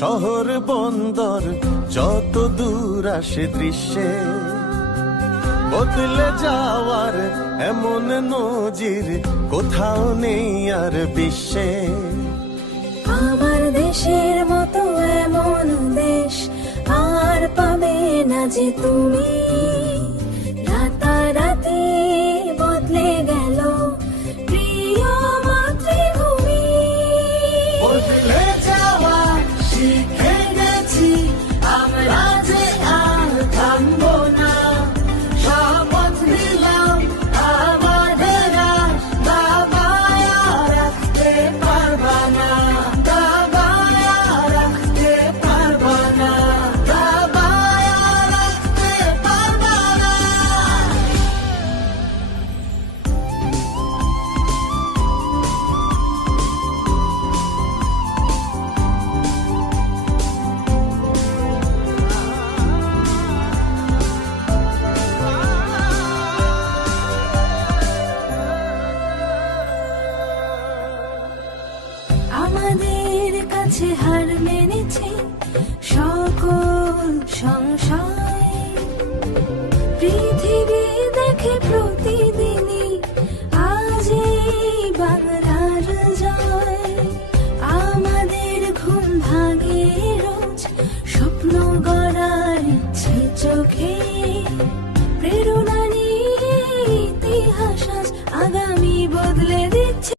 শহর বন্দর যত দূর আসে দৃশ্যে, বদলে যাওয়ার এমন নজির কোথাও নেই আর বিশ্বে। আমার দেশের মতো এমন দেশ আর পাবে না যে তুমি। মিছে হার মেনেছে সকল সংশয়। পৃথিবী দেখে প্রতিদিনই আজি বাংলার জয়। আমাদের ঘুম ভাগে